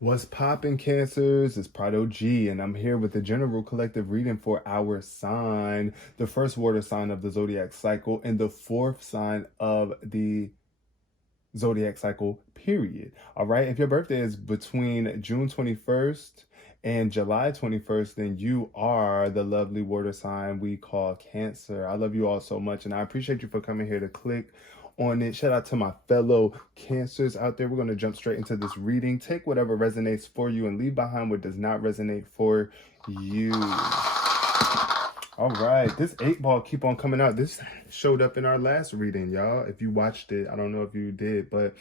What's poppin', Cancers? It's Prado G, and I'm here with the general collective reading for our sign, the first water sign of the zodiac cycle, and the fourth sign of the zodiac cycle, period. All right, if your birthday is between June 21st and July 21st, then you are the lovely water sign we call Cancer. I love you all so much, and I appreciate you for coming here to click on it. Shout out to my fellow Cancers out there. We're going to jump straight into this reading. Take whatever resonates for you and leave behind what does not resonate for you. All right, this 8 ball keep on coming out. This showed up in our last reading, y'all. If you watched it, I don't know if you did, but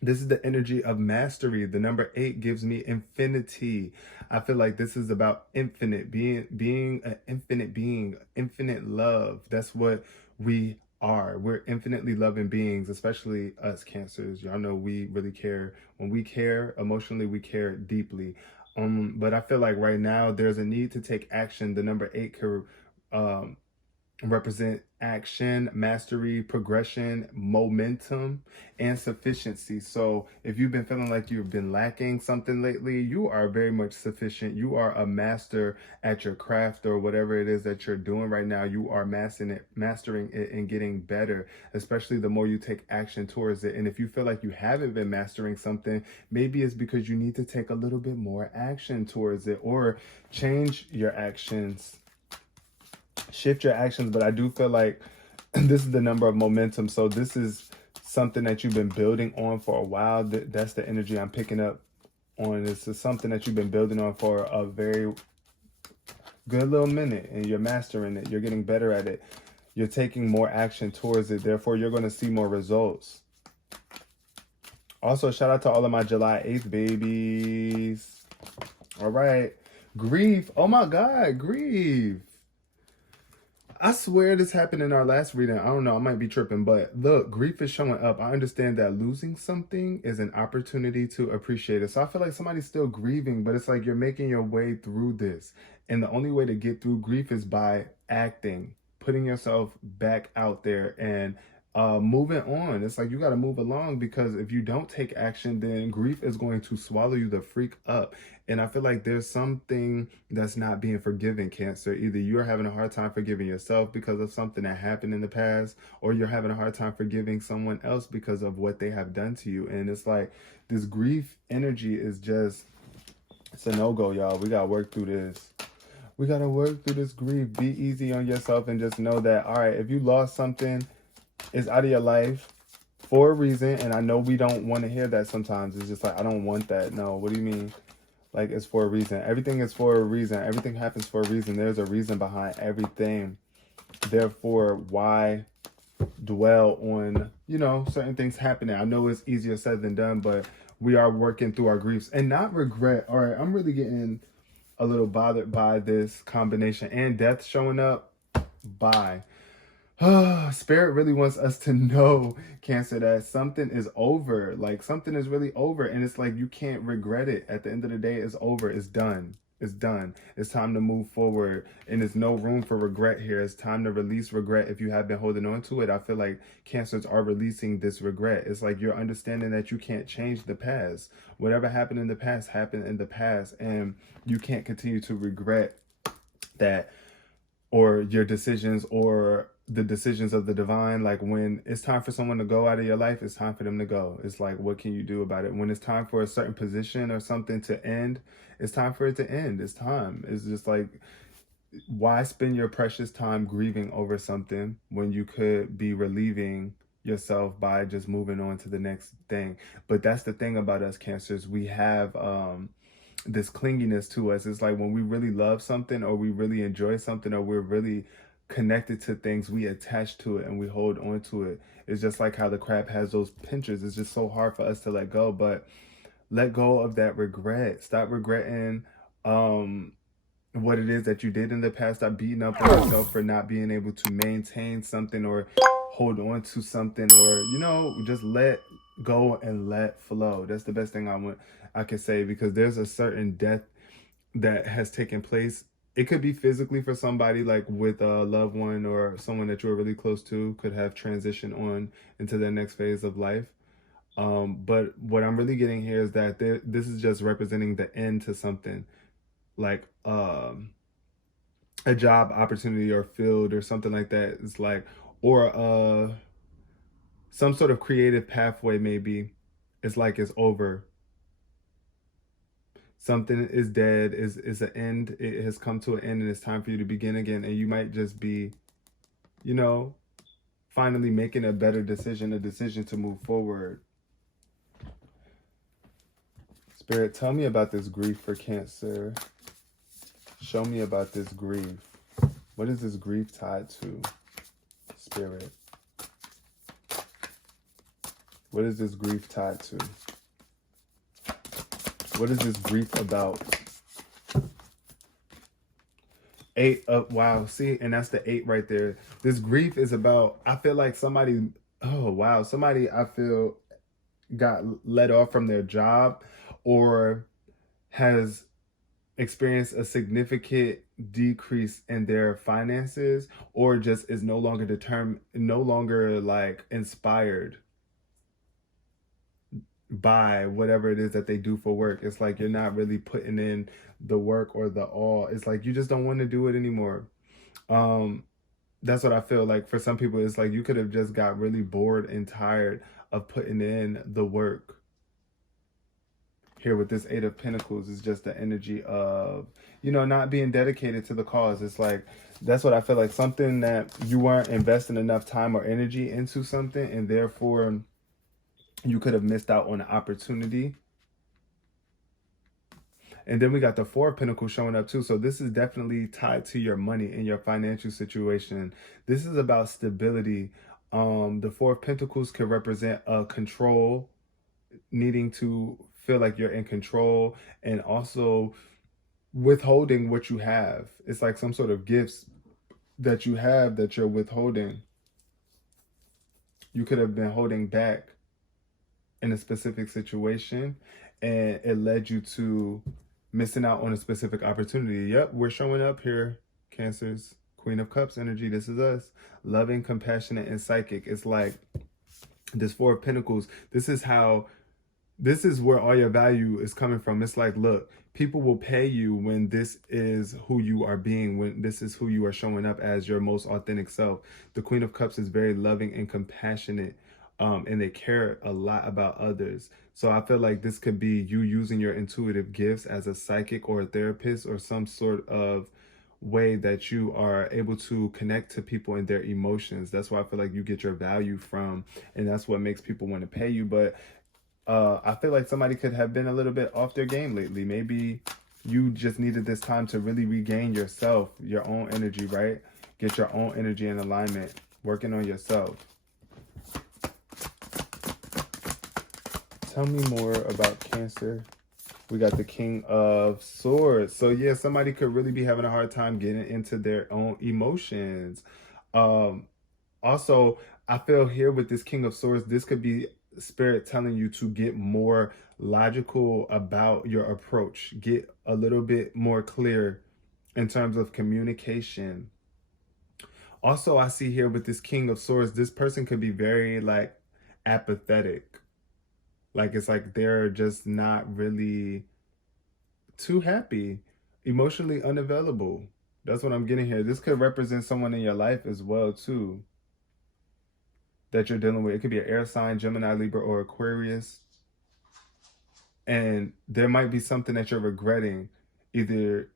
this is the energy of mastery. The number 8 gives me infinity. I feel like this is about infinite, being an infinite being, infinite love. That's what we are. We're infinitely loving beings, especially us Cancers. Y'all know we really care. When we care emotionally, we care deeply. But I feel like right now there's a need to take action. The number 8 could represent action, mastery, progression, momentum, and sufficiency. So if you've been feeling like you've been lacking something lately, you are very much sufficient. You are a master at your craft or whatever it is that you're doing right now. You are mastering it and getting better, especially the more you take action towards it. And if you feel like you haven't been mastering something, maybe it's because you need to take a little bit more action towards it or change your actions, shift your actions. But I do feel like this is the number of momentum. So this is something that you've been building on for a while. That's the energy I'm picking up on. This is something that you've been building on for a very good little minute, and you're mastering it. You're getting better at it. You're taking more action towards it. Therefore, you're going to see more results. Also, shout out to all of my July 8th babies. All right. Grief. Oh my God, grief. I swear this happened in our last reading. I don't know. I might be tripping, but look, grief is showing up. I understand that losing something is an opportunity to appreciate it. So I feel like somebody's still grieving, but it's like you're making your way through this. And the only way to get through grief is by acting, putting yourself back out there and moving on. It's like you got to move along, because if you don't take action, then grief is going to swallow you the freak up. And I feel like there's something that's not being forgiven, Cancer. Either you're having a hard time forgiving yourself because of something that happened in the past, or you're having a hard time forgiving someone else because of what they have done to you. And it's like this grief energy is just, it's a no-go, y'all. We got to work through this. We got to work through this grief. Be easy on yourself and just know that, all right, if you lost something, it's out of your life for a reason. And I know we don't want to hear that sometimes. It's just like, I don't want that. No, what do you mean? Like, it's for a reason. Everything is for a reason. Everything happens for a reason. There's a reason behind everything. Therefore, why dwell on, certain things happening? I know it's easier said than done, but we are working through our griefs and not regret. All right, I'm really getting a little bothered by this combination and death showing up. Bye. Spirit really wants us to know, Cancer, that something is over. Like, something is really over, and it's like you can't regret it. At the end of the day, it's over. It's done. It's done. It's time to move forward, and there's no room for regret here. It's time to release regret. If you have been holding on to it, I feel like Cancers are releasing this regret. It's like you're understanding that you can't change the past. Whatever happened in the past happened in the past, and you can't continue to regret that, or your decisions, or the decisions of the divine. Like, when it's time for someone to go out of your life, it's time for them to go. It's like, what can you do about it? When it's time for a certain position or something to end, it's time for it to end. It's time. It's just like, why spend your precious time grieving over something when you could be relieving yourself by just moving on to the next thing? But that's the thing about us Cancers. We have this clinginess to us. It's like when we really love something, or we really enjoy something, or we're really connected to things, we attach to it and we hold on to it. It's just like how the crab has those pinchers. It's just so hard for us to let go. But let go of that regret. Stop regretting what it is that you did in the past. Stop beating up on yourself for not being able to maintain something or hold on to something, or just let go and let flow. That's the best thing I can say, because there's a certain death that has taken place. It could be physically for somebody, like with a loved one or someone that you're really close to, could have transitioned on into their next phase of life. But what I'm really getting here is that this is just representing the end to something, like a job opportunity or field or something like that. It's like, or some sort of creative pathway maybe. It's like it's over. Something is dead, is an end. It has come to an end and it's time for you to begin again. And you might just be, you know, finally making a better decision, a decision to move forward. Spirit, tell me about this grief for Cancer. Show me about this grief. What is this grief tied to? Spirit. What is this grief tied to? What is this grief about? 8 of, wow, see, and that's the 8 right there. This grief is about, I feel like somebody, oh wow, somebody I feel got let off from their job or has experienced a significant decrease in their finances, or just is no longer determined, no longer like inspired by whatever it is that they do for work. It's like you're not really putting in the work or the all. It's like you just don't want to do it anymore. That's what I feel like. For some people, it's like you could have just got really bored and tired of putting in the work. Here with this 8 of Pentacles is just the energy of, you know, not being dedicated to the cause. It's like, that's what I feel like. Something that you weren't investing enough time or energy into something, and therefore you could have missed out on an opportunity. And then we got the 4 of Pentacles showing up too. So this is definitely tied to your money and your financial situation. This is about stability. The 4 of Pentacles could represent a control, needing to feel like you're in control, and also withholding what you have. It's like some sort of gifts that you have that you're withholding. You could have been holding back in a specific situation, and it led you to missing out on a specific opportunity. Yep, we're showing up here, Cancers. Queen of Cups energy. This is us. Loving, compassionate, and psychic. It's like this 4 of Pentacles. This is where all your value is coming from. It's like, look, people will pay you when this is who you are being, when this is who you are showing up as, your most authentic self. The Queen of Cups is very loving and compassionate, and they care a lot about others. So I feel like this could be you using your intuitive gifts as a psychic or a therapist, or some sort of way that you are able to connect to people and their emotions. That's why I feel like you get your value from, and that's what makes people want to pay you. But I feel like somebody could have been a little bit off their game lately. Maybe you just needed this time to really regain yourself, your own energy, right? Get your own energy in alignment, working on yourself. Tell me more about Cancer. We got the King of Swords. So yeah, somebody could really be having a hard time getting into their own emotions. Also, I feel here with this King of Swords, this could be Spirit telling you to get more logical about your approach. Get a little bit more clear in terms of communication. Also, I see here with this King of Swords, this person could be very like apathetic. Like it's like they're just not really too happy, emotionally unavailable. That's what I'm getting here. This could represent someone in your life as well too that you're dealing with. It could be an air sign, Gemini, Libra, or Aquarius. And there might be something that you're regretting. Either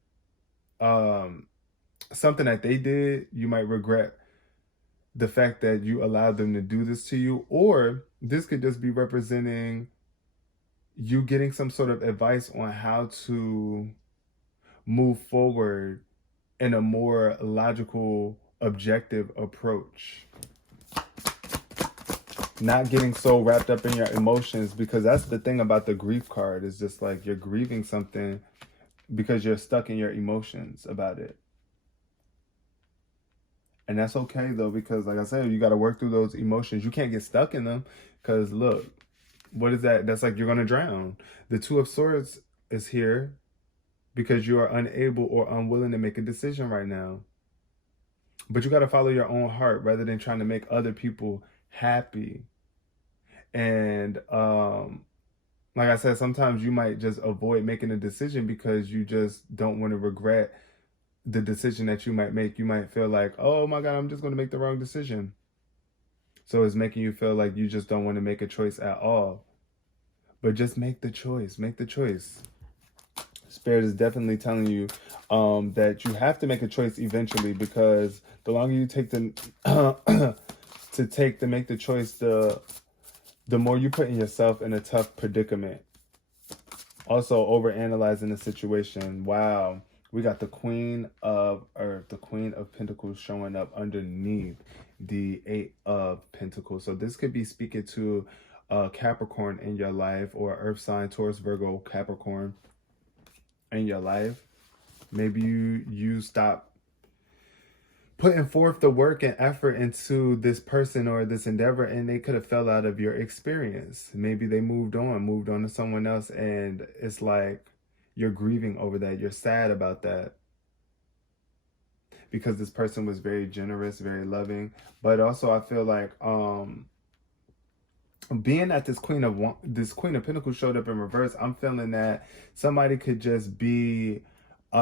something that they did, you might regret the fact that you allowed them to do this to you, or this could just be representing you getting some sort of advice on how to move forward in a more logical, objective approach. Not getting so wrapped up in your emotions, because that's the thing about the grief card. Is just like you're grieving something because you're stuck in your emotions about it. And that's okay though, because like I said, you got to work through those emotions. You can't get stuck in them, because look, what is that? That's like you're going to drown. The 2 of Swords is here because you are unable or unwilling to make a decision right now. But you got to follow your own heart rather than trying to make other people happy. And like I said, sometimes you might just avoid making a decision because you just don't want to regret the decision that you might make. You might feel like, oh my God, I'm just going to make the wrong decision. So it's making you feel like you just don't want to make a choice at all. But just make the choice. Make the choice. Spirit is definitely telling you that you have to make a choice eventually, because the longer you take the to make the choice, the more you put yourself in a tough predicament. Also, overanalyzing the situation. Wow, we got the Queen of Earth, the Queen of Pentacles showing up underneath the Eight of Pentacles. So this could be speaking to Capricorn in your life, or Earth sign, Taurus, Virgo, Capricorn in your life. Maybe you stop putting forth the work and effort into this person or this endeavor, and they could have fell out of your experience. Maybe they moved on to someone else, and it's like you're grieving over that. You're sad about that because this person was very generous, very loving. But also I feel like being that this Queen of Pentacles showed up in reverse, I'm feeling that somebody could just be I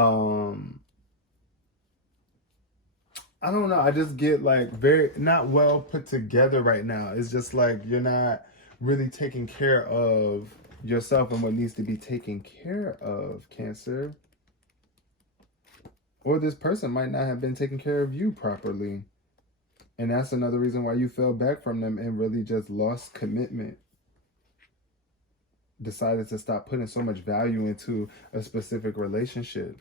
don't know. I just get like very not well put together right now. It's just like you're not really taking care of yourself and what needs to be taken care of, Cancer. Or this person might not have been taking care of you properly. And that's another reason why you fell back from them and really just lost commitment. Decided to stop putting so much value into a specific relationship.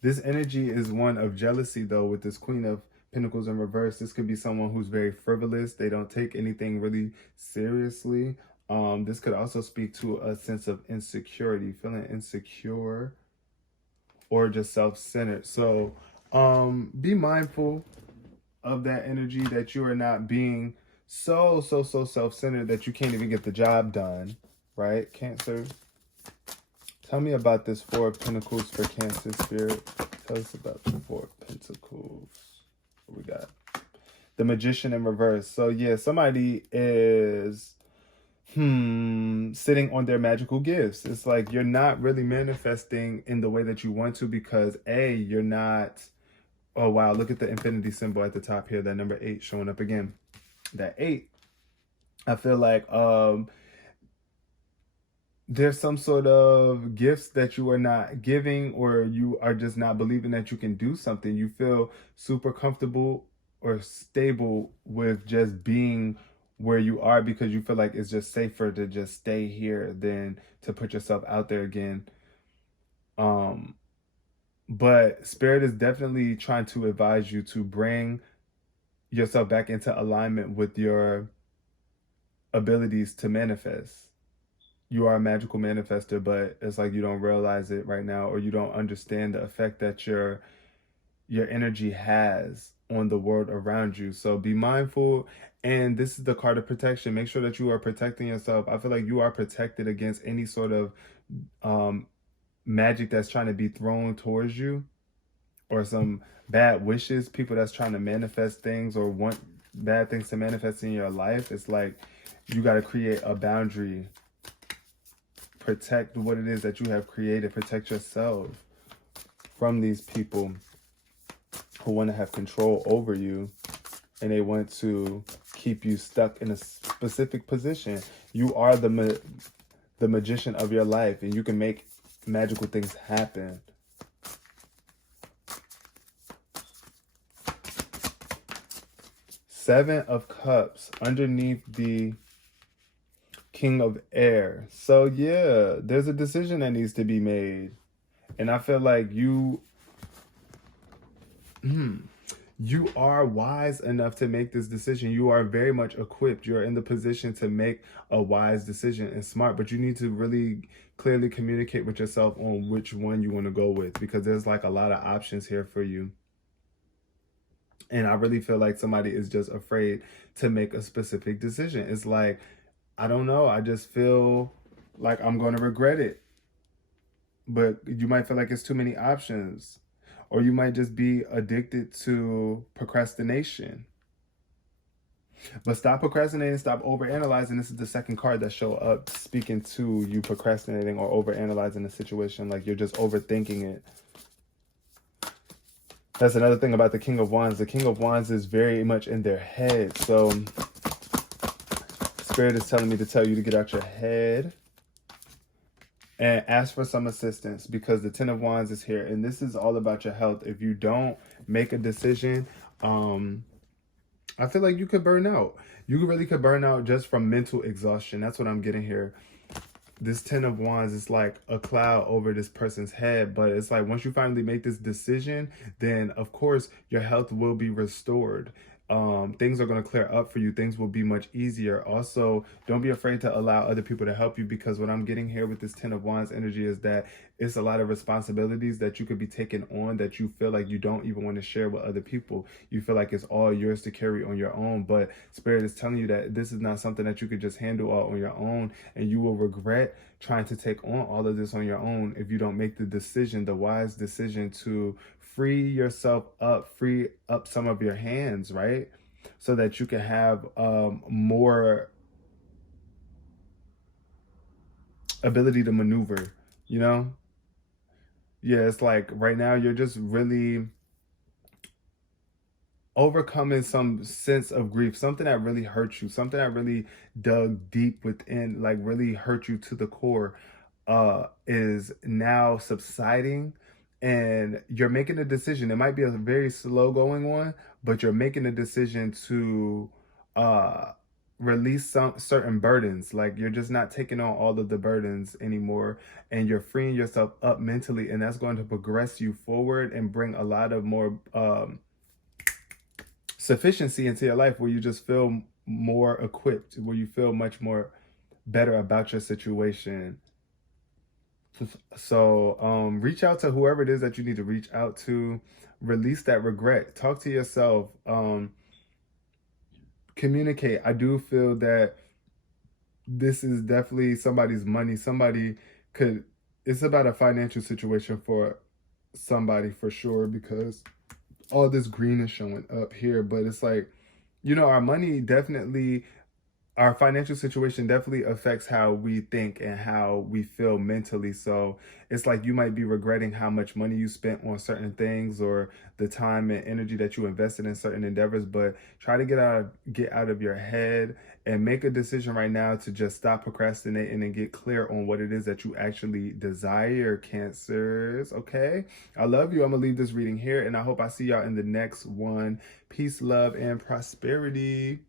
This energy is one of jealousy, though, with this Queen of Pentacles in reverse. This could be someone who's very frivolous. They don't take anything really seriously. This could also speak to a sense of insecurity, feeling insecure or just self-centered. So be mindful of that energy, that you are not being so self-centered that you can't even get the job done, right, Cancer? Tell me about this Four of Pentacles for Cancer, Spirit. Tell us about the Four of Pentacles. What we got? The Magician in reverse. So yeah, somebody is sitting on their magical gifts. It's like you're not really manifesting in the way that you want to because you're not. Oh wow, look at the infinity symbol at the top here. That number 8 showing up again. That 8. I feel like there's some sort of gifts that you are not giving, or you are just not believing that you can do something. You feel super comfortable or stable with just being where you are because you feel like it's just safer to just stay here than to put yourself out there again. But Spirit is definitely trying to advise you to bring yourself back into alignment with your abilities to manifest. You are a magical manifester, but it's like you don't realize it right now, or you don't understand the effect that your energy has on the world around you. So be mindful. And this is the card of protection. Make sure that you are protecting yourself. I feel like you are protected against any sort of magic that's trying to be thrown towards you, or some bad wishes, people that's trying to manifest things or want bad things to manifest in your life. It's like you got to create a boundary. Protect what it is that you have created. Protect yourself from these people who want to have control over you, and they want to keep you stuck in a specific position. You are the magician of your life, and you can make magical things happen. Seven of Cups underneath the King of Air. So yeah, there's a decision that needs to be made. And I feel like you are wise enough to make this decision. You are very much equipped. You're in the position to make a wise decision and smart, but you need to really clearly communicate with yourself on which one you want to go with, because there's like a lot of options here for you. And I really feel like somebody is just afraid to make a specific decision. It's like, I don't know. I just feel like I'm going to regret it. But you might feel like it's too many options. Or you might just be addicted to procrastination. But stop procrastinating, stop overanalyzing. This is the second card that show up speaking to you procrastinating or overanalyzing the situation, like you're just overthinking it. That's another thing about the King of Wands. The King of Wands is very much in their head. So Spirit is telling me to tell you to get out your head and ask for some assistance, because the Ten of Wands is here. And this is all about your health. If you don't make a decision, I feel like you could burn out. You really could burn out just from mental exhaustion. That's what I'm getting here. This Ten of Wands is like a cloud over this person's head, but it's like once you finally make this decision, then of course your health will be restored. Things are going to clear up for you. Things will be much easier. Also, don't be afraid to allow other people to help you, because what I'm getting here with this Ten of Wands energy is that it's a lot of responsibilities that you could be taking on that you feel like you don't even want to share with other people. You feel like it's all yours to carry on your own, but Spirit is telling you that this is not something that you could just handle all on your own, and you will regret trying to take on all of this on your own if you don't make the decision, the wise decision to free yourself up, free up some of your hands, right? So that you can have more ability to maneuver, you know? Yeah, it's like right now you're just really overcoming some sense of grief, something that really hurt you, something that really dug deep within, like really hurt you to the core, is now subsiding, and you're making a decision. It might be a very slow going one, but you're making a decision to uh release some certain burdens. Like you're just not taking on all of the burdens anymore, and you're freeing yourself up mentally, and that's going to progress you forward and bring a lot of more sufficiency into your life, where you just feel more equipped, where you feel much more better about your situation. So reach out to whoever it is that you need to reach out to. Release that regret. Talk to yourself. Communicate. I do feel that this is definitely somebody's money. Somebody could, it's about a financial situation for somebody for sure, because all this green is showing up here. But it's like, you know, our money definitely, our financial situation definitely affects how we think and how we feel mentally. So it's like you might be regretting how much money you spent on certain things, or the time and energy that you invested in certain endeavors. But try to get out of your head and make a decision right now to just stop procrastinating and get clear on what it is that you actually desire, Cancers. Okay, I love you. I'm gonna leave this reading here, and I hope I see y'all in the next one. Peace, love, and prosperity.